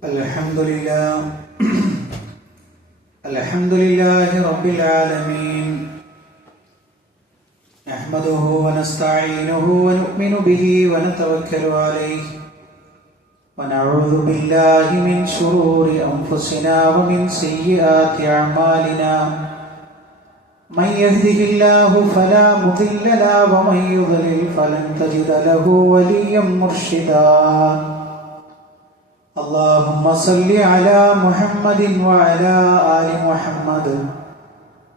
Alhamdulillah, Alhamdulillahi Rabbil Alameen. Nahmaduhu wa nasta'inuhu wa nu'minu bihi wa natawakkalu alayhi. Wa na'udhu billahi min shururi anfusina wa min sayyiati a'malina. Man yahdihillahu fala mudilla lahu wa man yudlil falan tajida lahu waliyyan murshida. اللهم صل على محمد وعلى آل محمد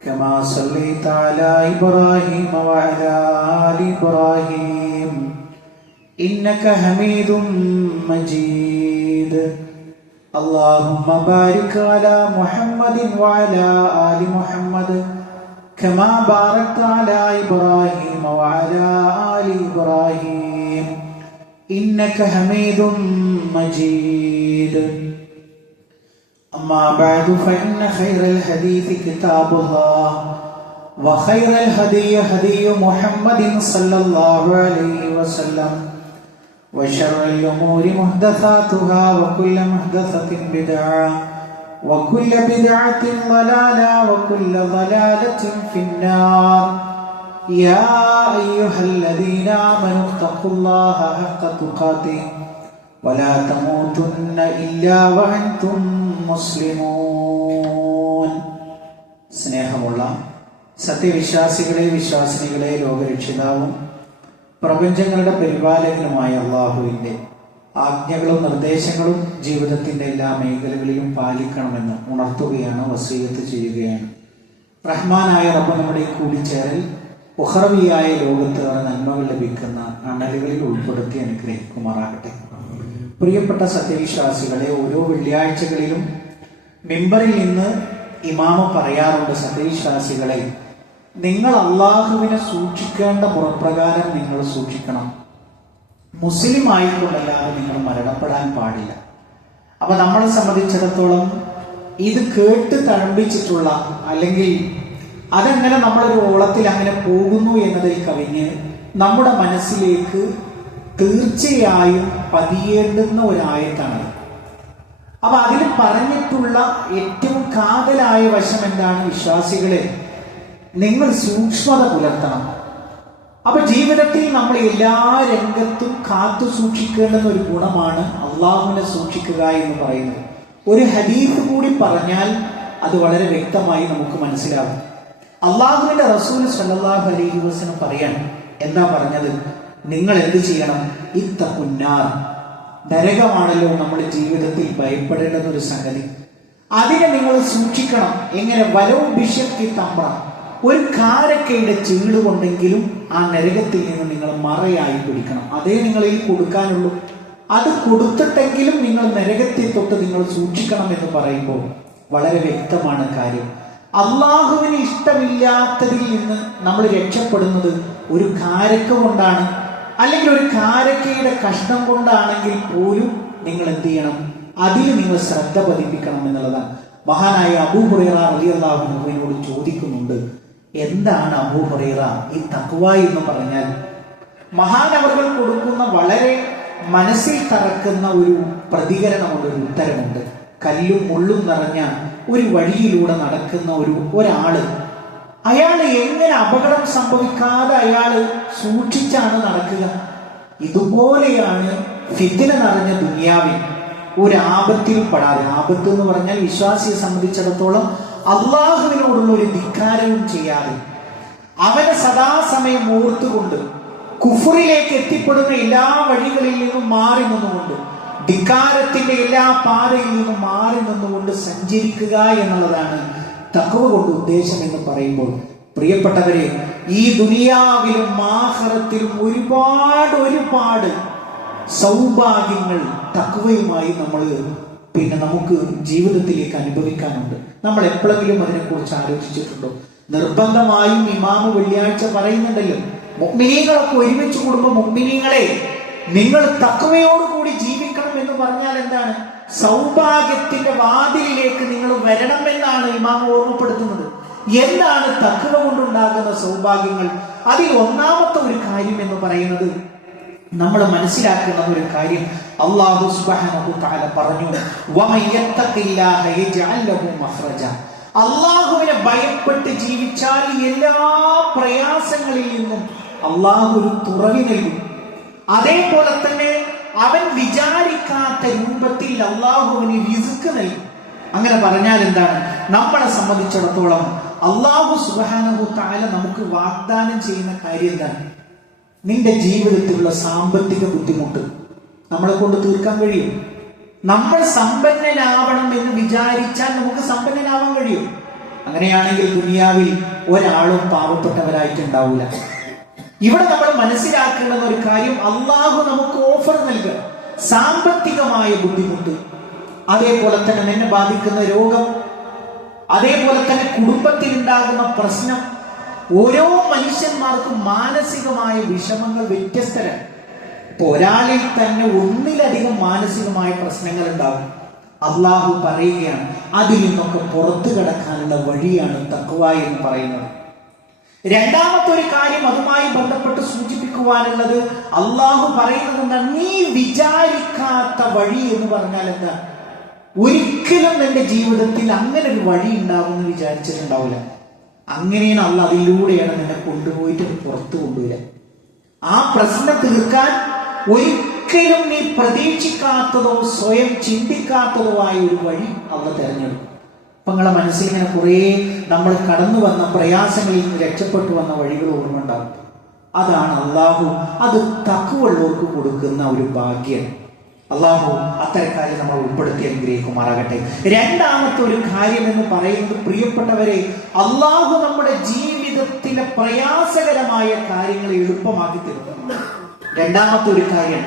كما صليت على إبراهيم وعلى آل إبراهيم إنك حميد مجيد. اللهم بارك على محمد وعلى آل محمد كما باركت على إبراهيم وعلى آل إبراهيم إنك حميد مجيد. أما بعد فإن خير الحديث كتاب الله وخير الهدي هدي محمد صلى الله عليه وسلم وشر الأمور محدثاتها وكل محدثة بدعة وكل بدعة ضلالة وكل ضلالة في النار. يا أيها الذين آمنوا اتقوا الله حق تقاته ولا تموتن إلا وأنتم مسلمون. സ്നേഹമുള്ള സത്യവിശ്വാസികളെ വിശ്വാസിനികളെ ലോകരക്ഷിതാവും പ്രപഞ്ചങ്ങളുടെ പരിപാലകനുമായ അല്ലാഹുവിന്റെ ആജ്ഞകളും നിർദ്ദേശങ്ങളും ജീവിതത്തിന്റെ എല്ലാ മേഖലകളിലും പാലിക്കണമെന്ന് ഉണർത്തുകയാണ്, വസീയത്ത് ചെയ്യുകയാണ്. റഹ്മാനായ റബ്ബ് നമ്മുടെ കൂടിച്ചേരൽ ഉഖറവിയായ ലോകത്ത് നന്മകൾ ലഭിക്കുന്ന അണലുകളിൽ ഉൾപ്പെടുത്തി അനുഗ്രഹിക്കുമാറാകട്ടെ. പ്രിയപ്പെട്ട സത്യവിശ്വാസികളെ, ഓരോ വെള്ളിയാഴ്ചകളിലും മിമ്പറിൽ നിന്ന് ഇമാമ പറയാറുണ്ട്, സത്യവിശ്വാസികളെ, നിങ്ങൾ അള്ളാഹുവിനെ സൂക്ഷിക്കേണ്ട മുറപ്രകാരം നിങ്ങൾ സൂക്ഷിക്കണം. മുസ്ലിം ആയിക്കൊണ്ടല്ലാതെ നിങ്ങൾ മരണപ്പെടാൻ പാടില്ല. അപ്പൊ നമ്മളെ സംബന്ധിച്ചിടത്തോളം ഇത് കേട്ട് തഴമ്പിച്ചിട്ടുള്ള, അല്ലെങ്കിൽ അതെങ്ങനെ നമ്മളൊരു ഓളത്തിൽ അങ്ങനെ പോകുന്നു എന്നതിൽ കവിഞ്ഞ് നമ്മുടെ മനസ്സിലേക്ക് തീർച്ചയായും പതിയേണ്ടുന്ന ഒരായത്താണ്. അപ്പൊ അതിൽ പറഞ്ഞിട്ടുള്ള ഏറ്റവും കാതലായ വശം എന്താണ്? വിശ്വാസികളെ, നിങ്ങൾ സൂക്ഷ്മത പുലർത്തണം. അപ്പൊ ജീവിതത്തിൽ നമ്മൾ എല്ലാ രംഗത്തും കാത്തു സൂക്ഷിക്കേണ്ടുന്ന ഒരു ഗുണമാണ് അള്ളാഹുവിനെ സൂക്ഷിക്കുക എന്ന് പറയുന്നത്. ഒരു ഹദീസ് കൂടി പറഞ്ഞാൽ അത് വളരെ വ്യക്തമായി നമുക്ക് മനസ്സിലാകും. അള്ളാഹുവിന്റെ റസൂൽ സല്ലല്ലാഹു അലൈഹി വസല്ലം പറയാൻ എന്താ പറഞ്ഞത്? നിങ്ങൾ എന്ത് ചെയ്യണം? ഇത്തഖുന്നാർ, നരകമാണല്ലോ നമ്മുടെ ജീവിതത്തിൽ ഭയപ്പെടേണ്ടുന്ന ഒരു സംഗതി. അതിനെ നിങ്ങൾ സൂക്ഷിക്കണം. എങ്ങനെ? വലവും ബിശക്കി തമ്ര, ഒരു കാരക്കയുടെ ചീട് കൊണ്ടെങ്കിലും ആ നരകത്തിൽ നിന്ന് നിങ്ങൾ മറയായി പിടിക്കണം. അതേ നിങ്ങളിൽ കൊടുക്കാനുള്ളൂ. അത് കൊടുത്തിട്ടെങ്കിലും നിങ്ങൾ നരകത്തെ തൊട്ട് നിങ്ങൾ സൂക്ഷിക്കണം എന്ന് പറയുമ്പോൾ വളരെ വ്യക്തമാണ് കാര്യം. അള്ളാഹുവിന് ഇഷ്ടമില്ലാത്തതിൽ നിന്ന് നമ്മൾ രക്ഷപ്പെടുന്നത് ഒരു കാരക്ക കൊണ്ടാണ്, അല്ലെങ്കിൽ ഒരു കാരക്കയുടെ കഷ്ണം കൊണ്ടാണെങ്കിൽ പോലും നിങ്ങൾ എന്ത് ചെയ്യണം? അതിൽ നിങ്ങൾ ശ്രദ്ധ പതിപ്പിക്കണം എന്നുള്ളതാണ്. മഹാനായ അബൂ ഹുറൈറ റളിയല്ലാഹു അൻഹുവിനോട് ചോദിക്കുന്നുണ്ട്, എന്താണ് അബൂ ഹുറൈറ ഈ തഖ്വ എന്ന് പറഞ്ഞാൽ? മഹാനവറുകൾ കൊടുക്കുന്ന വളരെ മനസ്സിൽ തറക്കുന്ന ഒരു പ്രതികരണമുണ്ട്, ഒരു ഉത്തരമുണ്ട്. കല്ലും മുള്ളും നിറഞ്ഞ ഒരു വഴിയിലൂടെ നടക്കുന്ന ഒരാള്, അയാള് എങ്ങനെ അപകടം സംഭവിക്കാതെ അയാള് സൂക്ഷിച്ചാണ് നടക്കുക? ഇതുപോലെയാണ് ഫിത്ന നിറഞ്ഞ ദുനിയാവിൽ ഒരു ആപത്തിൽ പെടാതെ. ആപത്ത് എന്ന് പറഞ്ഞാൽ വിശ്വാസിയെ സംബന്ധിച്ചിടത്തോളം അള്ളാഹുവിനോടുള്ള ഒരു ധിക്കാരവും ചെയ്യാതെ, അവനെ സദാസമയം ഓർത്തുകൊണ്ട് കുഫറിലേക്ക് എത്തിപ്പെടുന്ന എല്ലാ വഴികളിൽ നിന്നും മാറി നിന്നുകൊണ്ട്, ധിക്കാരത്തിന്റെ എല്ലാ പാതയിൽ നിന്നും മാറി നിന്നുകൊണ്ട് സഞ്ചരിക്കുക എന്നുള്ളതാണ് തഖ്വ കൊണ്ട് ഉദ്ദേശം എന്ന് പറയുമ്പോൾ, പ്രിയപ്പെട്ടവരെ, ഈ ദുനിയാവിലും ആഖിറത്തിലും ഒരുപാട് സൗഭാഗ്യങ്ങൾ തഖ്വയുമായി നമുക്ക് ജീവിതത്തിലേക്ക് അനുഭവിക്കാനുണ്ട്. നമ്മൾ എപ്പോഴെങ്കിലും അതിനെക്കുറിച്ച് ആലോചിച്ചിട്ടുണ്ടോ? നിർബന്ധമായും ഇമാമ് വെള്ളിയാഴ്ച പറയുന്നുണ്ടല്ലോ, മുഅ്മിനീങ്ങളൊക്കെ ഒരുമിച്ച് കൂടുമ്പോൾ, മുഅ്മിനീങ്ങളെ, നിങ്ങൾ തഖ്വയോടുകൂടി ജീവിക്കണം എന്ന് പറഞ്ഞാൽ എന്താണ്? സൗഭാഗ്യത്തിന്റെ വാതിലിലേക്ക് നിങ്ങൾ വരണം എന്നാണ് ഇമാം ഓർമ്മപ്പെടുത്തുന്നത്. എന്താണ് തഖ്വ കൊണ്ടുണ്ടാകുന്ന സൗഭാഗ്യങ്ങൾ? അതിൽ ഒന്നാമത്തെ ഒരു കാര്യം എന്ന് പറയുന്നത് നമ്മൾ മനസ്സിലാക്കുന്ന ഒരു കാര്യം, അല്ലാഹു സുബ്ഹാനഹു തആല പറഞ്ഞു, വമൻ യത്തഖില്ലാഹ യജ്അൽ ലഹു മഖ്റജ. അല്ലാഹുവിനെ ഭയപ്പെട്ട് ജീവിച്ചാൽ എല്ലാ പ്രയാസങ്ങളിൽ നിന്നും അല്ലാഹു ഒരു തുറവി നൽകും. അതേപോലെ തന്നെ അവൻ വിചാരിക്കാത്ത രൂപത്തിൽ അല്ലാഹുവിന് റിസ്ക് നൽകും. അങ്ങനെ പറഞ്ഞാൽ എന്താണ്? നമ്മളെ സംബന്ധിച്ചിടത്തോളം അല്ലാഹു സുബ്ഹാനഹു തആല നമുക്ക് വാഗ്ദാനം ചെയ്യുന്ന കാര്യം എന്താണ്? നിന്റെ ജീവിതത്തിലുള്ള സാമ്പത്തിക ബുദ്ധിമുട്ട് നമ്മളെ കൊണ്ട് തീർക്കാൻ കഴിയും. നമ്മൾ സമ്പന്നനാവണം എന്ന് വിചാരിച്ചാൽ നമുക്ക് സമ്പന്നനാവാൻ കഴിയും. അങ്ങനെയാണെങ്കിൽ ദുനിയാവിൽ ഒരാളും പാവപ്പെട്ടവരായിട്ടുണ്ടാവില്ല. ഇവിടെ നമ്മൾ മനസ്സിലാക്കേണ്ടുന്ന ഒരു കാര്യം, അള്ളാഹു നമുക്ക് ഓഫർ നൽകുക. സാമ്പത്തികമായ ബുദ്ധിമുട്ട്, അതേപോലെ തന്നെ നിന്നെ ബാധിക്കുന്ന രോഗം, അതേപോലെ തന്നെ കുടുംബത്തിൽ ഉണ്ടാകുന്ന പ്രശ്നം. ഓരോ മനുഷ്യന്മാർക്കും മാനസികമായ വിഷമങ്ങൾ വ്യത്യസ്തരാണ്. ഇപ്പൊ ഒരാളിൽ തന്നെ ഒന്നിലധികം മാനസികമായ പ്രശ്നങ്ങൾ ഉണ്ടാകും. അള്ളാഹു പറയുകയാണ്, അതിൽ നിന്നൊക്കെ പുറത്തു കടക്കാനുള്ള വഴിയാണ് തഖ്വ എന്ന് പറയുന്നത്. രണ്ടാമത്തെ ഒരു കാര്യം അതുമായി ബന്ധപ്പെട്ട് സൂചിപ്പിക്കുവാനുള്ളത്, അള്ളാഹു പറയുന്നത് എന്താണ്? നീ വിചാരിക്കാത്ത വഴി എന്ന് പറഞ്ഞാൽ എന്താ? ഒരിക്കലും നിന്റെ ജീവിതത്തിൽ അങ്ങനെ ഒരു വഴി ഉണ്ടാവുമെന്ന് വിചാരിച്ചിട്ടുണ്ടാവില്ല. അങ്ങനെയാണ് അള്ളാഹ് അതിലൂടെയാണ് നിന്നെ കൊണ്ടുപോയിട്ട് പുറത്തു കൊണ്ടുവരിക. ആ പ്രശ്നം തീർക്കാൻ ഒരിക്കലും നീ പ്രതീക്ഷിക്കാത്തതോ സ്വയം ചിന്തിക്കാത്തതോ ആയ ഒരു വഴി അള്ളാഹ് തെരഞ്ഞെടുക്കും. അപ്പൊ നിങ്ങളെ മനസ്സിൽ ഇങ്ങനെ കുറെ നമ്മൾ കടന്നു വന്ന പ്രയാസങ്ങളിൽ നിന്ന് രക്ഷപ്പെട്ടു വന്ന വഴികൾ ഓർമ്മ ഉണ്ടാകും. അതാണ് അള്ളാഹു അത് തഖ്വയുള്ളവർക്ക് കൊടുക്കുന്ന ഒരു ഭാഗ്യം. അള്ളാഹു അത്തരക്കാര്യം നമ്മൾ ഉൾപ്പെടുത്തി അനുഗ്രഹിക്കുമാറാകട്ടെ. രണ്ടാമത്തെ ഒരു കാര്യം എന്ന് പറയുന്നത്, പ്രിയപ്പെട്ടവരെ, അള്ളാഹു നമ്മുടെ ജീവിതത്തിലെ പ്രയാസകരമായ കാര്യങ്ങൾ എളുപ്പമാക്കി തരുന്നു. രണ്ടാമത്തെ ഒരു കാര്യം,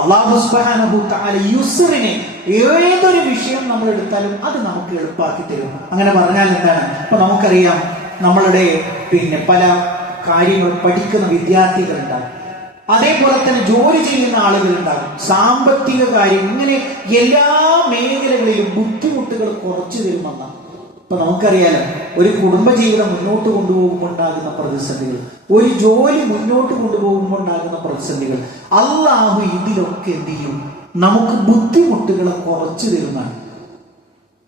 അല്ലാഹു സുബ്ഹാനഹു തആല യുസ്റിനെ, ഏതൊരു വിഷയം നമ്മൾ എടുത്താലും അത് നമുക്ക് എളുപ്പമാക്കി തരും. അങ്ങനെ പറഞ്ഞാൽ എന്താണ്? ഇപ്പൊ നമുക്കറിയാം, നമ്മളുടെ പല കാര്യങ്ങൾ പഠിക്കുന്ന വിദ്യാർത്ഥികളുണ്ടാകും, അതേപോലെ തന്നെ ജോലി ചെയ്യുന്ന ആളുകളുണ്ടാകും, സാമ്പത്തിക കാര്യം, ഇങ്ങനെ എല്ലാ മേഖലകളിലും ബുദ്ധിമുട്ടുകൾ കുറച്ചു തരുമെന്നാണ്. ഇപ്പൊ നമുക്കറിയാലോ, ഒരു കുടുംബജീവിതം മുന്നോട്ട് കൊണ്ടുപോകുമ്പോൾ ഉണ്ടാകുന്ന പ്രതിസന്ധികൾ, ഒരു ജോലി മുന്നോട്ട് കൊണ്ടുപോകുമ്പോൾ ഉണ്ടാകുന്ന പ്രതിസന്ധികൾ, അള്ളാഹു ഇതിലൊക്കെ എന്ത് ചെയ്യും? നമുക്ക് ബുദ്ധിമുട്ടുകളെ കുറച്ചു തരുന്നതാണ്.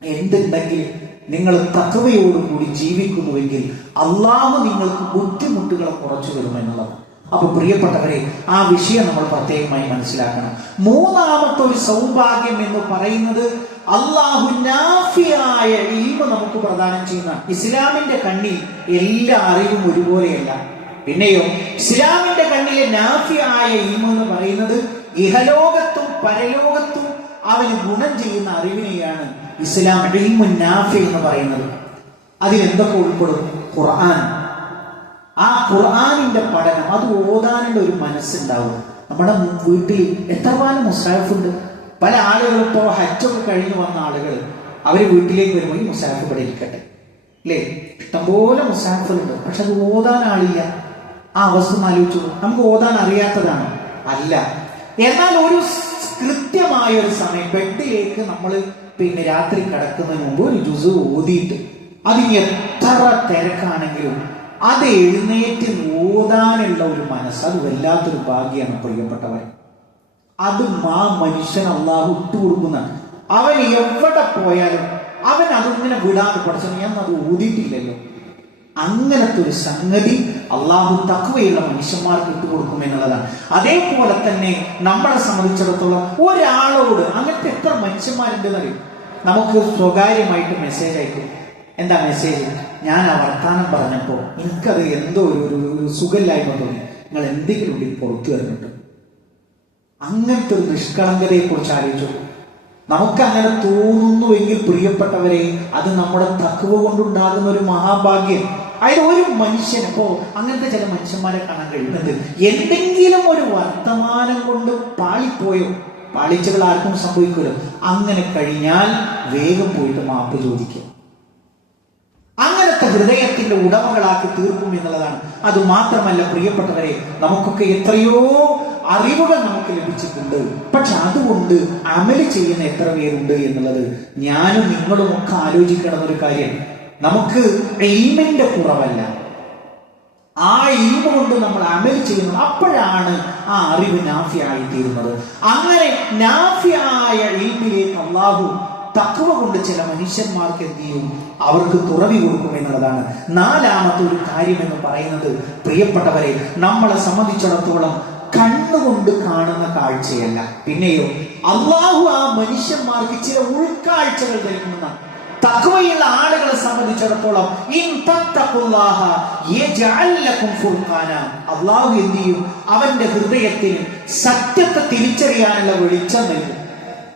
എന്തുണ്ടെങ്കിലും നിങ്ങൾ തഖ്വയോടുകൂടി ജീവിക്കുന്നുവെങ്കിൽ അള്ളാഹു നിങ്ങൾക്ക് ബുദ്ധിമുട്ടുകളെ കുറച്ചു തരുമെന്നുള്ളത്. അപ്പൊ പ്രിയപ്പെട്ടവരെ, ആ വിഷയം നമ്മൾ പ്രത്യേകമായി മനസ്സിലാക്കണം. മൂന്നാമത്തെ ഒരു സൗഭാഗ്യം എന്ന് പറയുന്നത്, അള്ളാഹു നാഫിയായ ഇൽമ് നമുക്ക് പ്രദാനം ചെയ്യുന്ന. ഇസ്ലാമിന്റെ കണ്ണിൽ എല്ലാ അറിവും ഒരുപോലെയല്ല. പിന്നെയോ ഇസ്ലാമിന്റെ കണ്ണിലെ നാഫിയായ ഇൽമ് എന്ന് പറയുന്നത് ഇഹലോകത്തും പരലോകത്തും അവന് ഗുണം ചെയ്യുന്ന അറിവിനെയാണ് ഇസ്ലാം ഇൽമു നാഫി എന്ന് പറയുന്നത്. അതിലെന്തൊക്കെ ഉൾപ്പെടും? ഖുർആൻ. ആ ഖുർആനിന്റെ പഠനം, അത് ഓതാനുള്ള ഒരു മനസ്സുണ്ടാവും. നമ്മുടെ വീട്ടിൽ എത്രപാലും മുസാഫ് ഉണ്ട്. പല ആളുകളും ഇപ്പോൾ ഹജ്ജൊക്കെ കഴിഞ്ഞു വന്ന ആളുകൾ അവര് വീട്ടിലേക്ക് വരുമ്പോൾ ഈ മുസാഫ് ഇവിടെ ഇരിക്കട്ടെ, അല്ലേ? ഇഷ്ടംപോലെ മുസാഫുണ്ട്, പക്ഷെ അത് ഓതാൻ ആളില്ല. ആ അവസ്ഥ ആലോചിച്ചു. നമുക്ക് ഓതാൻ അറിയാത്തതാണോ? അല്ല. എന്നാൽ ഒരു കൃത്യമായ ഒരു സമയം ബെഡിലേക്ക് നമ്മൾ രാത്രി കിടക്കുന്നതിന് മുമ്പ് ഒരു ജുസ് ഓതിയിട്ട്, അതിന് എത്ര തിരക്കാണെങ്കിലും അത് എഴുന്നേറ്റ് ഓതാനുള്ള ഒരു മനസ്സ്, അത് വല്ലാത്തൊരു ഭാഗ്യമാണ് പ്രിയപ്പെട്ടവർ. അത് ആ മനുഷ്യൻ അള്ളാഹു ഇട്ടുകൊടുക്കുന്ന. അവൻ എവിടെ പോയാലും അവൻ അതിങ്ങനെ വിടാതെ പഠിച്ചു, ഞാൻ അത് ഓതിയിട്ടില്ലല്ലോ. അങ്ങനത്തെ ഒരു സംഗതി അള്ളാഹു തഖ്വയുള്ള മനുഷ്യന്മാർക്ക് ഇട്ടുകൊടുക്കും എന്നുള്ളതാണ്. അതേപോലെ തന്നെ നമ്മളെ സംബന്ധിച്ചിടത്തോളം ഒരാളോട്, അങ്ങനത്തെ എത്ര മനുഷ്യന്മാരുണ്ടെന്ന് അറിയും. നമുക്ക് സ്വകാര്യമായിട്ട് മെസ്സേജ് അയക്കും. എന്താ മെസ്സേജ്? ഞാൻ ആ വർത്താനം പറഞ്ഞപ്പോ എനിക്കത് എന്തോ ഒരു സുഖമില്ലായ്മ തോന്നി, നിങ്ങൾ എന്തെങ്കിലും ഉണ്ടെങ്കിൽ പുറത്തു വരുന്നുണ്ട്. അങ്ങനത്തെ ഒരു നിഷ്കളങ്കതയെ കുറിച്ച് ആലോചിച്ചു. നമുക്കങ്ങനെ തോന്നുന്നുവെങ്കിൽ പ്രിയപ്പെട്ടവരെ, അത് നമ്മുടെ തഖ്വ കൊണ്ടുണ്ടാകുന്ന ഒരു മഹാഭാഗ്യം. അതായത് ഒരു മനുഷ്യൻ, ഇപ്പോ അങ്ങനത്തെ ചില മനുഷ്യന്മാരെ കാണാൻ കഴിയുന്നത്, എന്തെങ്കിലും ഒരു വർത്തമാനം കൊണ്ട് പാളിപ്പോയോ, പാളിച്ചകൾ ആർക്കും സംഭവിക്കുമല്ലോ, അങ്ങനെ കഴിഞ്ഞാൽ വേഗം പോയിട്ട് മാപ്പ് ചോദിക്കുക. അങ്ങനത്തെ ഹൃദയത്തിന്റെ ഉടമകളാക്കി തീർക്കും എന്നുള്ളതാണ്. അത് മാത്രമല്ല പ്രിയപ്പെട്ടവരെ, നമുക്കൊക്കെ എത്രയോ അറിവുകൾ നമുക്ക് ലഭിച്ചിട്ടുണ്ട്, പക്ഷെ അതുകൊണ്ട് അമല് ചെയ്യുന്ന എത്ര പേരുണ്ട് എന്നുള്ളത് ഞാനും നിങ്ങളും ഒക്കെ ആലോചിക്കണം. ഒരു കാര്യം, നമുക്ക് ഇൽമിന്റെ കുറവല്ല, ആ ഇൽമ കൊണ്ട് നമ്മൾ അമൽ ചെയ്യുന്നത്, അപ്പോഴാണ് ആ അറിവ് നാഫിയായി തീരുന്നത്. അങ്ങനെ നാഫിയായ ഇൽമിലേക്ക് അല്ലാഹു തഖ്വ കൊണ്ട് ചില മനുഷ്യന്മാർക്ക് എന്ത് ചെയ്യും, അവർക്ക് തുറവി കൊടുക്കും എന്നുള്ളതാണ്. നാലാമത്തെ ഒരു കാര്യം എന്ന് പറയുന്നത്, പ്രിയപ്പെട്ടവരെ, നമ്മളെ സംബന്ധിച്ചിടത്തോളം കണ്ണുകൊണ്ട് കാണുന്ന കാഴ്ചയല്ല, പിന്നെയോ അല്ലാഹു ആ മനുഷ്യന്മാർക്ക് ചില ഉൾക്കാഴ്ചകൾ നൽകുന്നതാണ്. തഖ്വയുള്ള ആളുകളെ സംബന്ധിച്ചിടത്തോളം അല്ലാഹു എന്ത് ചെയ്യും, അവന്റെ ഹൃദയത്തിന് സത്യത്തെ തിരിച്ചറിയാനുള്ള വെളിച്ചം നൽകും.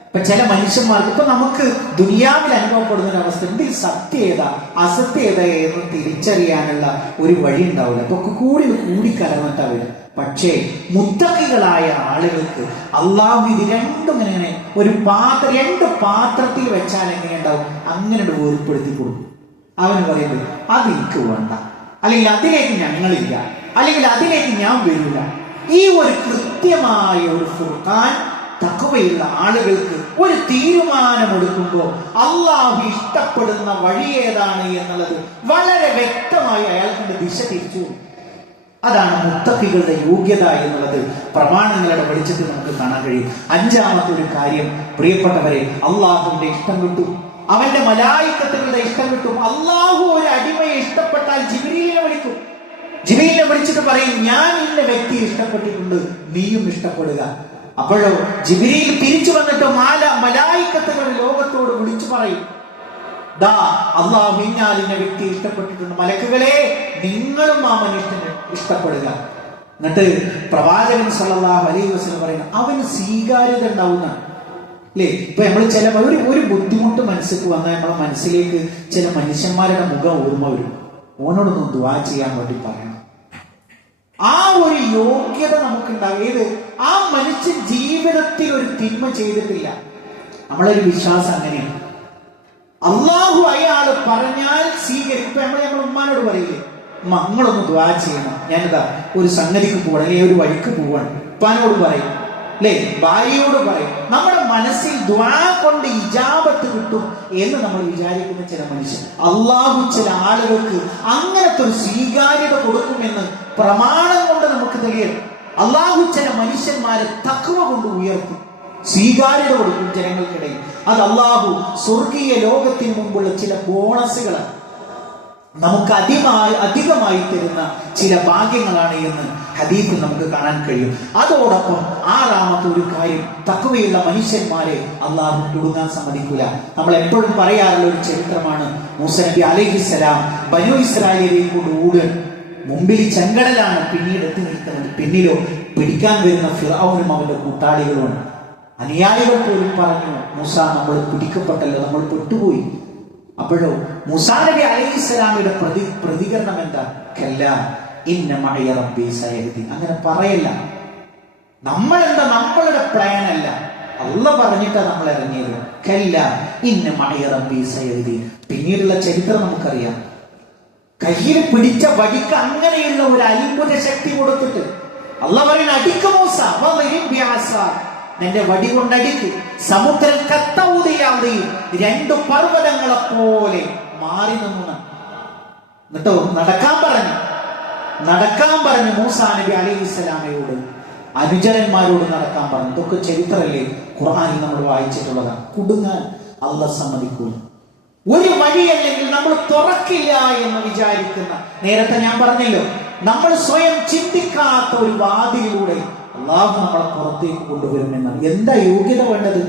ഇപ്പൊ ചില മനുഷ്യന്മാർക്ക്, ഇപ്പൊ നമുക്ക് ദുനിയാവിൽ അനുഭവപ്പെടുന്ന ഒരു അവസ്ഥ, ഇതിൽ സത്യേത അസത്യേത എന്ന് തിരിച്ചറിയാനുള്ള ഒരു വഴി ഉണ്ടാവില്ല. അപ്പൊ കൂടിക്കലർന്നിട്ടാ വരും. പക്ഷേ മുത്തഖികളായ ആളുകൾക്ക് അല്ലാഹു ഇത് രണ്ടും ഇങ്ങനെ ഒരു രണ്ട് പാത്രത്തിൽ വെച്ചാൽ എങ്ങനെ ഉണ്ടാവും, അങ്ങനെ വേർപ്പെടുത്തി കൊടുക്കും. അവന് പറയുന്നത് അത് എനിക്ക് വേണ്ട, അല്ലെങ്കിൽ അതിലേക്ക് ഞങ്ങളില്ല, അല്ലെങ്കിൽ അതിലേക്ക് ഞാൻ വരില്ല. ഈ ഒരു കൃത്യമായ ഒരു ഫുർഖാൻ തഖ്വയുള്ള ആളുകൾക്ക് ഒരു തീരുമാനമെടുക്കുമ്പോൾ അല്ലാഹു ഇഷ്ടപ്പെടുന്ന വഴി ഏതാണ് എന്നുള്ളത് വളരെ വ്യക്തമായി അയാൾക്കിന്റെ ദിശ തിരിച്ചു. അതാണ് മുത്തഖികളുടെ യോഗ്യത എന്നുള്ളത് പ്രമാണങ്ങളുടെ വെളിച്ചത്തിൽ നമുക്ക് കാണാൻ കഴിയും. അഞ്ചാമത്തെ ഒരു കാര്യം, പ്രിയപ്പെട്ടവരെ, അള്ളാഹുവിന്റെ ഇഷ്ടം കിട്ടും, അവന്റെ മലായിക്കത്തുകളുടെ ഇഷ്ടം കിട്ടും. അള്ളാഹു ഒരു അടിമയെ ഇഷ്ടപ്പെട്ടാൽ ജിബ്രീലിനെ വിളിക്കും. ജിബ്രീലിനെ വിളിച്ചിട്ട് പറയും, ഞാൻ ഇന്ന വ്യക്തിയെ ഇഷ്ടപ്പെട്ടിട്ടുണ്ട്, നീയും ഇഷ്ടപ്പെടുക. അപ്പോഴോ ജിബ്രീൽ തിരിച്ചു വന്നിട്ട് മലായിക്കത്തുകളുടെ ലോകത്തോട് വിളിച്ചു പറയും, ദാ അള്ളാഹു ഇന്ന വ്യക്തിയെ ഇഷ്ടപ്പെട്ടിട്ടുണ്ട്, മലക്കുകളെ നിങ്ങളും ആ മനുഷ്യനെ ഇഷ്ടപ്പെടുക. എന്നിട്ട് പ്രവാചകൻ സല്ലല്ലാഹു അലൈഹി വസല്ലം പറയുന്നത് അവന് സ്വീകാര്യത ഉണ്ടാവുന്ന അല്ലേ. ഇപ്പൊ നമ്മൾ ചില ഒരു ബുദ്ധിമുട്ട് മനസ്സിലേക്ക് വന്നാൽ നമ്മളെ മനസ്സിലേക്ക് ചില മനുഷ്യന്മാരുടെ മുഖം ഓർമ്മ വരും. ഓനോടൊന്ന് ദുആ ചെയ്യാൻ വേണ്ടി പറയണം. ആ ഒരു യോഗ്യത നമുക്കുണ്ടാകും. ഏത്? ആ മനുഷ്യൻ ജീവിതത്തിൽ ഒരു തിന്മ ചെയ്തിട്ടില്ല. നമ്മളൊരു വിശ്വാസം അങ്ങനെയാണ്. അള്ളാഹു അയാൾ പറഞ്ഞാൽ സ്വീകരിക്കും. ഇപ്പൊ നമ്മൾ ഉമ്മാനോട് പറയില്ലേ, മങ്ങളൊന്ന് ദുആ ചെയ്യണം, ഞാനിതാ ഒരു സംഗതിക്ക് പോവാൻ, അല്ലെങ്കിൽ ഒരു വഴിക്ക് പോവാൻ, ഉപ്പാനോട് പറയും അല്ലേ, ഭാര്യയോട് പറയും. നമ്മുടെ മനസ്സിൽ ദുആ കൊണ്ട് ഇജാബത്ത് കിട്ടും എന്ന് നമ്മൾ വിചാരിക്കുന്ന ചില മനുഷ്യൻ, അള്ളാഹു ചില ആളുകൾക്ക് അങ്ങനത്തെ ഒരു സ്വീകാര്യത കൊടുക്കുമെന്ന് പ്രമാണം കൊണ്ട് നമുക്ക് തെളിയണം. അള്ളാഹു ചില മനുഷ്യന്മാരെ തഖ്വ കൊണ്ട് ഉയർത്തും, സ്വീകാര്യത കൊടുക്കും ജനങ്ങൾക്കിടയിൽ. അത് അള്ളാഹു സ്വർഗീയ ലോകത്തിന് മുമ്പുള്ള ചില ബോണസുകളാണ്, നമുക്ക് അധികമായി തരുന്ന ചില ഭാഗ്യങ്ങളാണ് എന്ന് ഹദീസിൽ നമുക്ക് കാണാൻ കഴിയും. അതോടൊപ്പം ആറാമത്തെ ഒരു കാര്യം, തഖ്വയുള്ള മനുഷ്യന്മാരെ അള്ളാഹു കുടുങ്ങാൻ സമ്മതിക്കില്ല. നമ്മൾ എപ്പോഴും പറയാറുള്ള ഒരു ചരിത്രമാണ്, മൂസ നബി അലൈഹിസ്സലാം ബനൂ ഇസ്രായേലിനെ കൊണ്ട് ഓടുക. മുമ്പിൽ ചെങ്കടലാണ്, പിന്നീട് എത്തി നിൽക്കുന്നത്. പിന്നിലോ പിടിക്കാൻ വരുന്ന ഫിർഔനും അവന്റെ കൂട്ടാളികളുമാണ്. അനുയായികൾ പോലും പറഞ്ഞു, മൂസ നമ്മൾ പിടിക്കപ്പെട്ടല്ലോ, നമ്മൾ പെട്ടുപോയി. അപ്പോഴോ മൂസാ നബി അലൈഹിസ്സലാമിന്റെ പ്രതികരണം എന്താ? കല്ലാ ഇന്ന മഅയ റബ്ബി സയഹ്ദി. അങ്ങനെ പറയല്ല. നമ്മളെന്താ, നമ്മളുടെ പ്ലാൻ അല്ല, അല്ലാഹ് പറഞ്ഞിട്ടാ നമ്മൾ ഇറങ്ങിയത്. കല്ലാ ഇന്ന മഅയ റബ്ബി സയഹ്ദി. പിന്നീടുള്ള ചരിത്രം നമുക്കറിയാം. കയ്യിൽ പിടിച്ച വടിക്ക് അങ്ങനെയുള്ള ഒരു അത്ഭുത ശക്തി കൊടുത്തിട്ട് അല്ലാഹ് പറയുന്ന, അടിക്ക് മൂസ, നിന്റെ വടി കൊണ്ടടിക്ക്. സമുദ്രം കത്തൗതിയാവുകയും രണ്ട് പർവ്വതങ്ങളെ പോലെ മാറി നിന്നു. എന്നിട്ടോ നടക്കാൻ പറഞ്ഞു മൂസാ നബി അലൈഹിസ്സലാമയോട്, അനുചരന്മാരോട് നടക്കാൻ പറഞ്ഞു. ഇതൊക്കെ ചരിത്രമല്ലേ, ഖുർആനിൽ നമ്മൾ വായിച്ചിട്ടുള്ളതാണ്. കുടുങ്ങാൻ അല്ലാഹ് സമ്മതിക്കൂല. ഒരു വഴിയല്ലെങ്കിൽ നമ്മൾ തുറക്കില്ല എന്ന് വിചാരിക്കുന്ന, നേരത്തെ ഞാൻ പറഞ്ഞല്ലോ, നമ്മൾ സ്വയം ചിന്തിക്കാത്ത ഒരു വാതിലിലൂടെ അള്ളാഹു നമ്മളെ പുറത്തേക്ക് കൊണ്ടുവരുമെന്നാണ്. എന്താ യോഗ്യത വേണ്ടത്?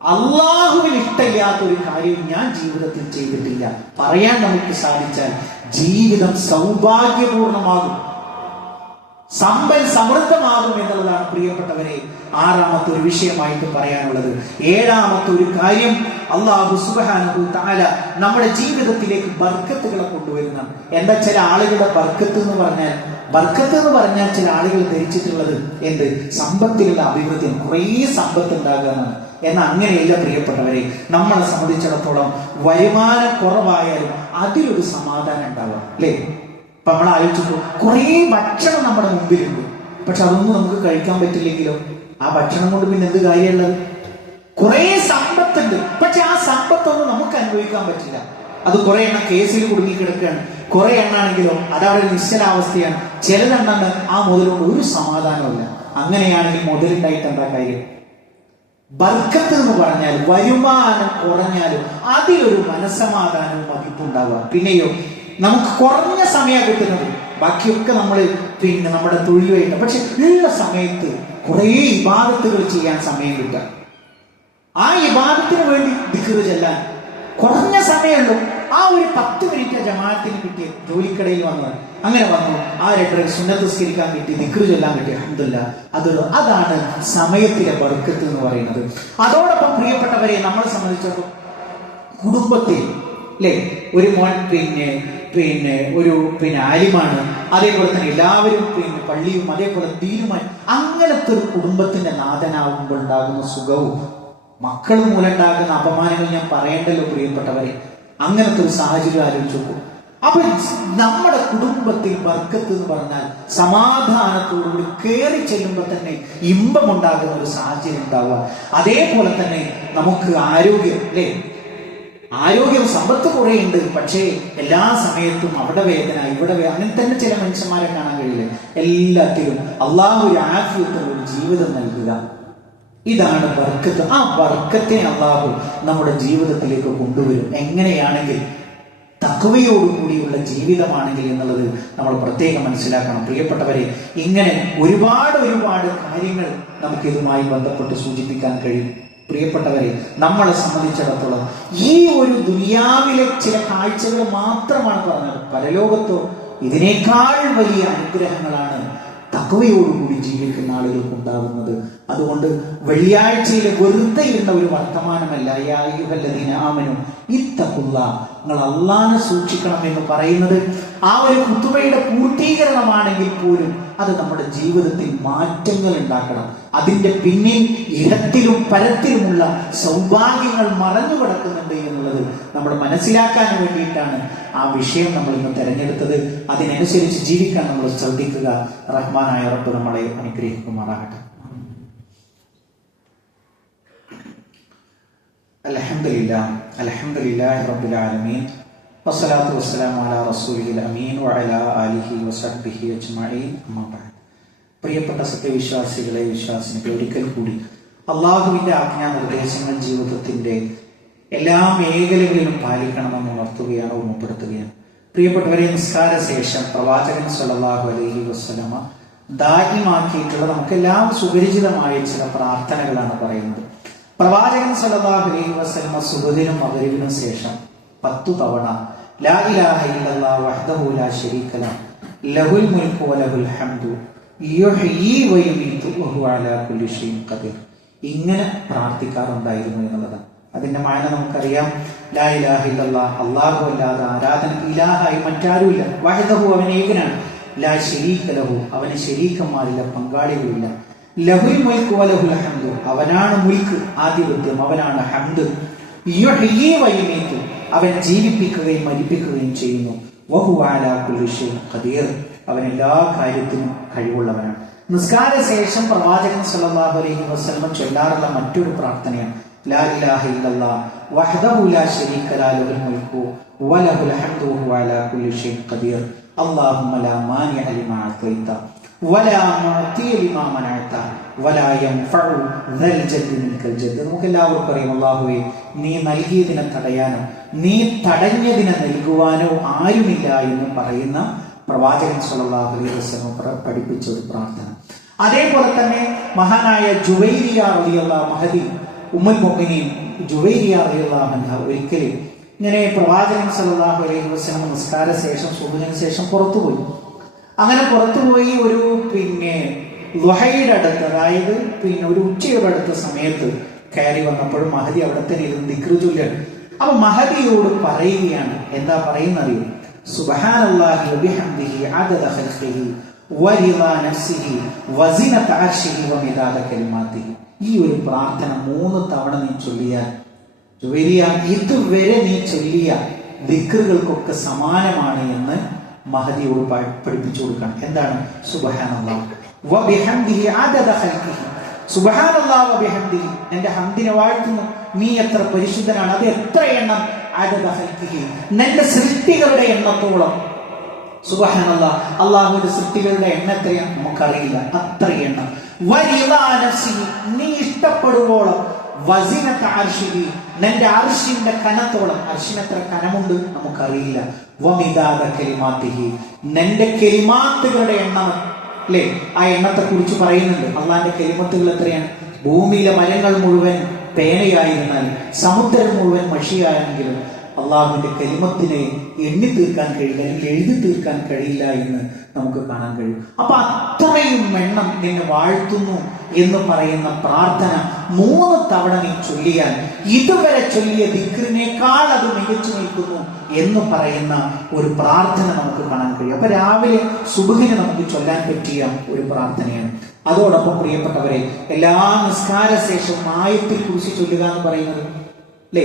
അള്ളാഹുവിന് ഇഷ്ടമില്ലാത്ത ഒരു കാര്യം ഞാൻ ജീവിതത്തിൽ ചെയ്തിട്ടില്ല പറയാൻ നമുക്ക് സാധിച്ചാൽ ജീവിതം സൗഭാഗ്യപൂർണമാകും, സമൃദ്ധമാകും എന്നുള്ളതാണ് പ്രിയപ്പെട്ടവരെ ആറാമത്തെ ഒരു വിഷയമായിട്ട് പറയാനുള്ളത്. ഏഴാമത്തെ ഒരു കാര്യം, അല്ലാഹു സുബ്ഹാനഹു തആല നമ്മുടെ ജീവിതത്തിലേക്ക് ബർക്കത്തുകളെ കൊണ്ടുവരുന്ന. എന്താ ചില ആളുകളുടെ ബർക്കത്ത് എന്ന് പറഞ്ഞാൽ ചില ആളുകൾ ധരിച്ചിട്ടുള്ളത് എന്ത്? സമ്പത്തിലുള്ള അഭിവൃദ്ധി, കുറേ സമ്പത്ത് ഉണ്ടാകാനാണ്. എന്നാൽ അങ്ങനെയല്ല പ്രിയപ്പെട്ടവരെ. നമ്മളെ സംബന്ധിച്ചിടത്തോളം വരുമാനം കുറവായാലും അതിലൊരു സമാധാനം ഉണ്ടാവാം അല്ലേ. ഇപ്പൊ നമ്മൾ ആലോചിച്ചു, കുറേ ഭക്ഷണം നമ്മുടെ മുമ്പിലുണ്ട്, പക്ഷെ അതൊന്നും നമുക്ക് കഴിക്കാൻ പറ്റില്ലെങ്കിലോ ആ ഭക്ഷണം കൊണ്ട് പിന്നെ എന്ത് കാര്യമുള്ളത്? കുറേ സമ്പത്തുണ്ട്, പക്ഷെ ആ സമ്പത്തൊന്നും നമുക്ക് അനുഭവിക്കാൻ പറ്റില്ല. അത് കുറെ എണ്ണം കേസിൽ കുടുങ്ങി കിടക്കുകയാണ്. കുറെ എണ്ണാണെങ്കിലോ അതവിടെ നിശ്ചലാവസ്ഥയാണ്. ചിലതെണ്ണ ആ മുതലുകൊണ്ട് ഒരു സമാധാനമില്ല. അങ്ങനെയാണെങ്കിൽ മുതലുണ്ടായിട്ട് എന്താ കാര്യം? ബർക്കത്ത് എന്ന് പറഞ്ഞാൽ വരുമാനം കുറഞ്ഞാലും അതിലൊരു മനസ്സമാധാനവും മതിപ്പുണ്ടാവുക. പിന്നെയോ നമുക്ക് കുറഞ്ഞ സമയം കിട്ടുന്നത്, ബാക്കിയൊക്കെ നമ്മൾ നമ്മുടെ തൊഴിലുമായിട്ട്, പക്ഷെ ഉള്ള സമയത്ത് കുറെ ഇബാദത്തുകൾ ചെയ്യാൻ സമയം കിട്ടുക. ആ ഇബാദത്തിന് വേണ്ടി ദിക്ർ ചെല്ലാൻ കുറഞ്ഞ സമയമുള്ളൂ. ആ ഒരു 10 മിനിറ്റ് ജമാഅത്തിന് കിട്ടിയ, ജോലിക്കടയിൽ വന്നത് അങ്ങനെ വന്നു, ആ 2 സുന്നത്ത് നിസ്കരിക്കാൻ കിട്ടി, ദിക്ർ ചൊല്ലാൻ കിട്ടി, അൽഹംദുലില്ലാഹ്. അതാണ് സമയത്തിലെ ബർക്കത്ത് എന്ന് പറയുന്നത്. അതോടൊപ്പം പ്രിയപ്പെട്ടവരെ, നമ്മളെ സംബന്ധിച്ചിടത്തോളം കുടുംബത്തിൽ അല്ലെ ഒരു മോൻ ഒരു ആലിമാണ്, അതേപോലെ തന്നെ എല്ലാവരും പള്ളിയും അതേപോലെ ദീനുമായി, അങ്ങനത്തെ ഒരു കുടുംബത്തിന്റെ നാഥനാവുമ്പോൾ ഉണ്ടാകുന്ന സുഖവും മക്കൾ മൂലമുണ്ടാകുന്ന അപമാനങ്ങൾ ഞാൻ പറയേണ്ടല്ലോ പ്രിയപ്പെട്ടവരെ. അങ്ങനത്തെ ഒരു സാഹചര്യം ആലോചിച്ചു നോക്കും. അപ്പൊ നമ്മുടെ കുടുംബത്തിൽ ബർക്കത്ത് എന്ന് പറഞ്ഞാൽ സമാധാനത്തോടുകൂടി കയറി ചെല്ലുമ്പോൾ തന്നെ ഇമ്പമുണ്ടാകുന്ന ഒരു സാഹചര്യം ഉണ്ടാവുക. അതേപോലെ തന്നെ നമുക്ക് ആരോഗ്യം അല്ലെ, ആരോഗ്യം സമ്പത്ത് കുറെ ഉണ്ട്, പക്ഷേ എല്ലാ സമയത്തും അവിടെ വേദന ഇവിടെ അങ്ങനെ തന്നെ ചില മനുഷ്യന്മാരെ കാണാൻ കഴിയില്ല. എല്ലാത്തിലും അള്ളാഹു ഒരു ആഫിയത്തുള്ള ഒരു ജീവിതം നൽകുക, ഇതാണ് ബർക്കത്ത്. ആ ബർക്കത്തെ അള്ളാഹു നമ്മുടെ ജീവിതത്തിലേക്ക് കൊണ്ടുവരും. എങ്ങനെയാണെങ്കിൽ തഖ്വയോടുകൂടിയുള്ള ജീവിതമാണെങ്കിൽ എന്നുള്ളത് നമ്മൾ പ്രത്യേകം മനസ്സിലാക്കണം പ്രിയപ്പെട്ടവരെ. ഇങ്ങനെ ഒരുപാട് കാര്യങ്ങൾ നമുക്ക് ഇതുമായി ബന്ധപ്പെട്ട് സൂചിപ്പിക്കാൻ കഴിയും. പ്രിയപ്പെട്ടവരെ, നമ്മളെ സംബന്ധിച്ചിടത്തോളം ഈ ഒരു ദുനിയാവിലെ ചില കാഴ്ചകൾ മാത്രമാണ് പറഞ്ഞത്. പരലോകത്തോ ഇതിനേക്കാൾ വലിയ അനുഗ്രഹങ്ങളാണ് തഖ്വയോടുകൂടി ജീവിക്കുന്ന ആളുകൾക്ക് ഉണ്ടാകുന്നത്. അതുകൊണ്ട് വെള്ളിയാഴ്ചയിലെ വെറുതെ ഇരുന്ന ഒരു വർത്തമാനമല്ല യാ അയ്യുഹല്ലദീന ആമനൂ ഇത്തഖുല്ലാഹ്, നിങ്ങൾ അല്ലാഹനെ സൂക്ഷിക്കണം എന്ന് പറയുന്നത് ആ ഒരു ഖുതുബയുടെ പൂർത്തീകരണമാണെങ്കിൽ പോലും അത് നമ്മുടെ ജീവിതത്തിൽ മാറ്റങ്ങൾ ഉണ്ടാക്കണം. അതിന്റെ പിന്നിൽ ഇഹത്തിലും പരത്തിലുമുള്ള സൗഭാഗ്യങ്ങൾ മറഞ്ഞു കിടക്കുന്നുണ്ട് എന്നുള്ളത് നമ്മൾ മനസ്സിലാക്കാൻ വേണ്ടിയിട്ടാണ് ആ വിഷയം നമ്മൾ ഇന്ന് തെരഞ്ഞെടുത്തത്. അതിനനുസരിച്ച് ജീവിക്കാൻ നമ്മൾ ശ്രദ്ധിക്കുക. റഹ്മാനായ റബ്ബ് നമ്മളെ അനുഗ്രഹിക്കുമാറാകട്ടെ. അൽഹംദുലില്ലാഹി റബ്ബിൽ ആലമീൻ വസ്സലാത്തു വസ്സലാമു അലാ റസൂലിൽ അമീൻ വഅലാ ആലിഹി വസഹ്ബിഹി അജ്മഈൻ. അമ്മാ ബഅദ്. പ്രിയപ്പെട്ട സത്യവിശ്വാസികളെ, വിശ്വാസിനികളെ, ഒരിക്കൽ കൂടി അള്ളാഹുവിന്റെ ആജ്ഞാ നിർദ്ദേശങ്ങൾ ജീവിതത്തിന്റെ എല്ലാ മേഖലകളിലും പാലിക്കണമെന്ന് ഉണർത്തുകയാണ്, ഓർമ്മപ്പെടുത്തുകയാണ്. പ്രിയപ്പെട്ടവരെ, നിസ്കാര ശേഷം പ്രവാചകൻ സ്വല്ലല്ലാഹു അലൈഹി വസല്ലമ ദായിമാക്കിയിട്ടുള്ള നമുക്കെല്ലാം സുപരിചിതമായ ചില പ്രാർത്ഥനകളാണ് പറയുന്നത്. പ്രവാചകൻ സ്വല്ലല്ലാഹു അലൈഹി വസല്ലമ സുബഹിനും മഗ്‌രിബിനും ശേഷം 10 തവണ ലാ ഇലാഹ ഇല്ലല്ലാഹു വഹ്ദഹു ലാ ശരീക ലഹു ലഹുൽ മുൽക്കു വലഹുൽ ഹംദു യുഹ്യീ വയുമീതു വഹുവ അലാ കുല്ലി ഷൈഇൻ ഖദീർ ഇങ്ങനെ പ്രാർത്ഥിക്കാറുണ്ടായിരുന്നു എന്നുള്ളതാണ്. അതിന്റെ മാന നമുക്കറിയാം. ലാ ഇലാഹ ഇല്ലല്ലാഹ്, അല്ലാഹു അല്ലാതെ ആരാധന ഇലാഹായി മറ്റാരുമില്ല. വഹ്ദഹു, അവൻ ഏകനാണ്. ലാ ശരീക ലഹു, അവന് ശരീക്കന്മാരില്ല, പങ്കാളികളില്ല. ലഹുൽ മുൽക്കു വലഹുൽ ഹംദു, അവനാണ് മുൽക്ക്, ആധിപത്യം, അവനാണ് ഹംദ്. യുഹ്യീ വയുമീതു, അവൻ ജീവിപ്പിക്കുകയും മരിപ്പിക്കുകയും ചെയ്യുന്നു. വഹുവ അലാ കുല്ലി ഷൈഇൻ ഖദീർ, അവൻ എല്ലാ കാര്യത്തിനും കഴിവുള്ളവനാണ്. നിസ്കാര ശേഷം പ്രവാചകൻ സ്വല്ലല്ലാഹു അലൈഹി വസല്ലം ചൊല്ലാറുള്ള മറ്റൊരു പ്രാർത്ഥനയാണ് ലാ ഇലാഹ ഇല്ലല്ലാഹ് വഹ്ദഹു ലാ ശരീക ലഹു ലഹുൽ മുൽക്കു വലഹുൽ ഹംദു വഹുവ അലാ കുല്ലി ഷൈഇൻ ഖദീർ അല്ലാഹുമ്മ ലാ മാനിഅ ലിമാ അഅ്തൈത വലാ മുഅ്തിയ ലിമാ മനഅത വലാ യൻഫഉ ദൽ ജദ്ദി മിൻകൽ ജദ്ദ്. നമുക്ക് എല്ലാവർക്കും അറിയാം, അല്ലാഹുവേ, നീ നൽകിയതിനെ തടയാനോ നീ തടഞ്ഞതിനെ നൽകുവാനോ ആരുമില്ല എന്ന് പറയുന്ന പ്രവാചകൻ സ്വല്ലല്ലാഹു അലൈഹി വസല്ലം പഠിപ്പിച്ച ഒരു പ്രാർത്ഥന. അതേപോലെ തന്നെ മഹാനായ ജുവൈരിയ റളിയല്ലാഹു മഹദി ഉമ്മുൽ മുഅ്മിനീൻ ജുവൈരിയ റളിയല്ലാഹു അൻഹ ഒരിക്കലും ഇങ്ങനെ പ്രവാചകൻ സ്വല്ലല്ലാഹു അലൈഹി വസല്ലം നിസ്കാര ശേഷം സുബഹിന് ശേഷം പുറത്തുപോയി. അങ്ങനെ പുറത്തുപോയി ഒരു ളുഹയുടെ അടുത്ത്, അതായത് ഒരു ഉച്ചയുടെ അടുത്ത സമയത്ത് കയറി വന്നപ്പോൾ മഹദി അവിടെ തന്നെ ഇരുന്ന് ദിക്ർ ചൊല്ലുകയാണ്. അപ്പൊ മഹദിയോട് പറയുകയാണ്, എന്താ പറയുന്നറിയോ? സുബ്ഹാനല്ലാഹി വബിഹംദിഹി അദദ ഖൽഖിഹി വരിളാ നഫ്സിഹി വസിനത അർശിഹി വമിദാദ കലിമാതിഹി. ഈ ഒരു പ്രാർത്ഥന 3 തവണ നീ ചൊല്ലിയാൽ ഇതുവരെ നീ ചൊല്ലിയ ദിക്റുകൾക്കൊക്കെ സമാനമാണ് എന്ന് മഹദിയോട് പഠിപ്പിച്ചു കൊടുക്കണം. എന്താണ്? സുബ്ഹാനല്ലാഹ് വബിഹംദിഹി അദദ ഖൽഖിഹി, സുബ്ഹാനല്ലാഹ് വബിഹംദിഹി, എന്റെ ഹംദിനെ വാഴ്ത്തുന്നു, നീ എത്ര പരിശുദ്ധനാണ്. അത് എത്ര എണ്ണം നിന്റെ സൃഷ്ടികളുടെ എണ്ണത്തോളം. സുബ്ഹാനല്ലാഹ്, അള്ളാഹുവിന്റെ സൃഷ്ടികളുടെ എണ്ണം എത്രയാണ് നമുക്കറിയില്ല, അത്ര എണ്ണം. നീ ഇഷ്ടപ്പെടുവോളം, വസിനത അർശിഹി, നിന്റെ അർശിന്റെ കനത്തോളം. അർശിന് എത്ര കനമുണ്ട് നമുക്കറിയില്ല. വമിദാദ കലിമാതിഹി, നിന്റെ കലിമാത്തുകളുടെ എണ്ണം അല്ലെ, ആ എണ്ണത്തെ കുറിച്ച് പറയുന്നുണ്ട്. അള്ളാഹിന്റെ കലിമത്തുകൾ എത്രയാണ്? ഭൂമിയിലെ മരങ്ങൾ മുഴുവൻ പേനയായിരുന്നാൽ, സമുദ്രം മുഴുവൻ മഷിയായെങ്കിലും അള്ളാഹുവിന്റെ കലിമത്തിനെ എണ്ണി തീർക്കാൻ കഴിയില്ല, അല്ലെങ്കിൽ എഴുതി തീർക്കാൻ കഴിയില്ല എന്ന് നമുക്ക് കാണാൻ കഴിയും. അപ്പൊ അത്രയും എണ്ണം നിന്നെ വാഴ്ത്തുന്നു എന്ന് പറയുന്ന പ്രാർത്ഥന 3 തവണ നീ ചൊല്ലിയാൽ ഇതുവരെ ചൊല്ലിയ ദിക്റിനേക്കാൾ അത് മികച്ചു നിൽക്കുന്നു എന്ന് പറയുന്ന ഒരു പ്രാർത്ഥന നമുക്ക് കാണാൻ കഴിയും. അപ്പൊ രാവിലെ സുബ്ഹിന് നമുക്ക് ചൊല്ലാൻ പറ്റിയ ഒരു പ്രാർത്ഥനയാണ്. അതോടൊപ്പം പ്രിയപ്പെട്ടവരെ, എല്ലാ നിസ്കാര ശേഷവും ആയത്തിൽ കുറിച്ച് ചൊല്ലുക എന്ന് പറയുന്നത് അല്ലെ,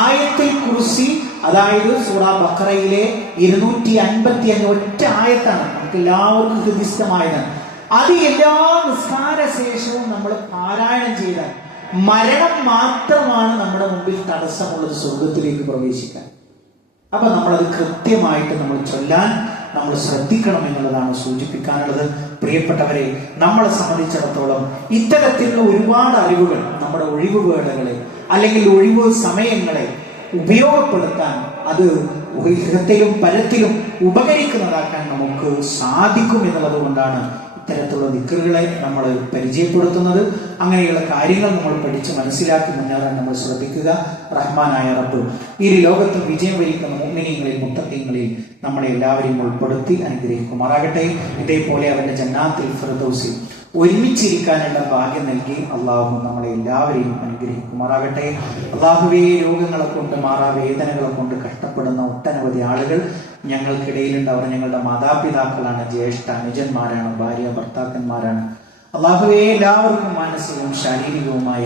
ആയത്തിൽ കുറിച്ച്, അതായത് സൂറ ബഖറയിലെ 255 ഒറ്റ ആയത്താണ്, നമുക്ക് എല്ലാവർക്കും ഹൃദിസ്ഥമായതാണ്. അത് എല്ലാ നിസ്കാര ശേഷവും നമ്മൾ പാരായണം ചെയ്താൽ മരണം മാത്രമാണ് നമ്മുടെ മുമ്പിൽ തടസ്സമുള്ളത് സ്വർഗത്തിലേക്ക് പ്രവേശിക്കാൻ. അപ്പൊ നമ്മളത് കൃത്യമായിട്ട് നമ്മൾ ചൊല്ലാൻ നമ്മൾ ശ്രദ്ധിക്കണം എന്നുള്ളതാണ് സൂചിപ്പിക്കാനുള്ളത്. പ്രിയപ്പെട്ടവരെ, നമ്മളെ സംബന്ധിച്ചിടത്തോളം ഇത്തരത്തിലുള്ള ഒരുപാട് അറിവുകൾ നമ്മുടെ ഒഴിവ് വേളകളെ അല്ലെങ്കിൽ ഒഴിവ് സമയങ്ങളെ ഉപയോഗപ്പെടുത്താൻ, അത് ഇഹത്തിലും പരത്തിലും ഉപകരിക്കുന്നതാക്കാൻ നമുക്ക് സാധിക്കും എന്നുള്ളത് കൊണ്ടാണ് ഇത്തരത്തിലുള്ള ദിക്റുകളെ നമ്മൾ പരിചയപ്പെടുത്തുന്നത്. അങ്ങനെയുള്ള കാര്യങ്ങൾ നമ്മൾ പഠിച്ച് മനസ്സിലാക്കി മുന്നേറാൻ നമ്മൾ ശ്രദ്ധിക്കുക. റഹ്മാനായ റബ്ബ് ഈ ലോകത്ത് വിജയം വരിക്കുന്ന മുഅ്മിനീങ്ങളിൽ മുത്തഖീങ്ങളിൽ നമ്മളെ എല്ലാവരെയും ഉൾപ്പെടുത്തി അനുഗ്രഹിക്കുമാറാകട്ടെ. ഇതേപോലെ അവന്റെ ജന്നാത്തുൽ ഫിർദൗസിൽ ഒരുമിച്ചിരിക്കാനുള്ള ഭാഗ്യം നൽകി അള്ളാഹു നമ്മളെ എല്ലാവരെയും അനുഗ്രഹിക്കുമാറാകട്ടെ. അള്ളാഹുവേ, രോഗങ്ങളെ കൊണ്ട്, മാറാവേദനകളെ കൊണ്ട് കഷ്ടപ്പെടുന്ന ഒട്ടനവധി ആളുകൾ ഞങ്ങൾക്കിടയിലുണ്ട്. അവർ ഞങ്ങളുടെ മാതാപിതാക്കളാണ്, ജ്യേഷ്ഠ അനുജന്മാരാണ്, ഭാര്യ ഭർത്താക്കന്മാരാണ്. അള്ളാഹുവേ, എല്ലാവർക്കും മാനസികവും ശാരീരികവുമായ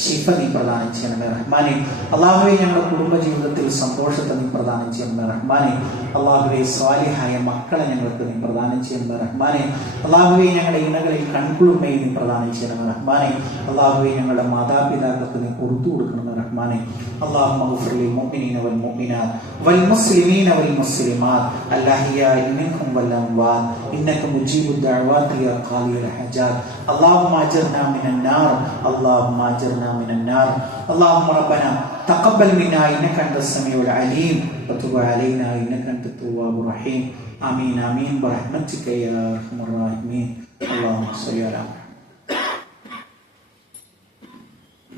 ശിഫ നീ പ്രദാനം ചെയ്യണമേ റഹ്മാനെ. അള്ളാഹുവേ, ഞങ്ങളുടെ കുടുംബ ജീവിതത്തിൽ സന്തോഷത്തെ നീ പ്രദാനം ചെയ്യണമേ റഹ്മാനെ. അള്ളാഹുവേ, സ്വാലിഹായ മക്കളെ ഞങ്ങൾക്ക് നീ പ്രദാനം ചെയ്യണമേ റഹ്മാനെ. അള്ളാഹുവേ, ഞങ്ങളുടെ ഇണകളിൽ കൺകുളിർമയെ നീ പ്രദാനം ചെയ്യണമേ റഹ്മാനെ. അള്ളാഹുവേ, ഞങ്ങളുടെ മാതാപിതാക്കൾക്ക് നീ പുറത്തു കൊടുക്കണമേ റഹ്മാനെ. اللهم اغفر للمؤمنين والمؤمنات والمسلمين والمسلمات الأحياء منهم والأموات إنك مجيب الدعوات يا قاضي الحاجات. اللهم أجرنا من النار، اللهم أجرنا من النار. اللهم ربنا تقبل منا إنك أنت السميع العليم وتب علينا إنك أنت التواب الرحيم. آمين آمين برحمتك يا أرحم الراحمين. اللهم صل على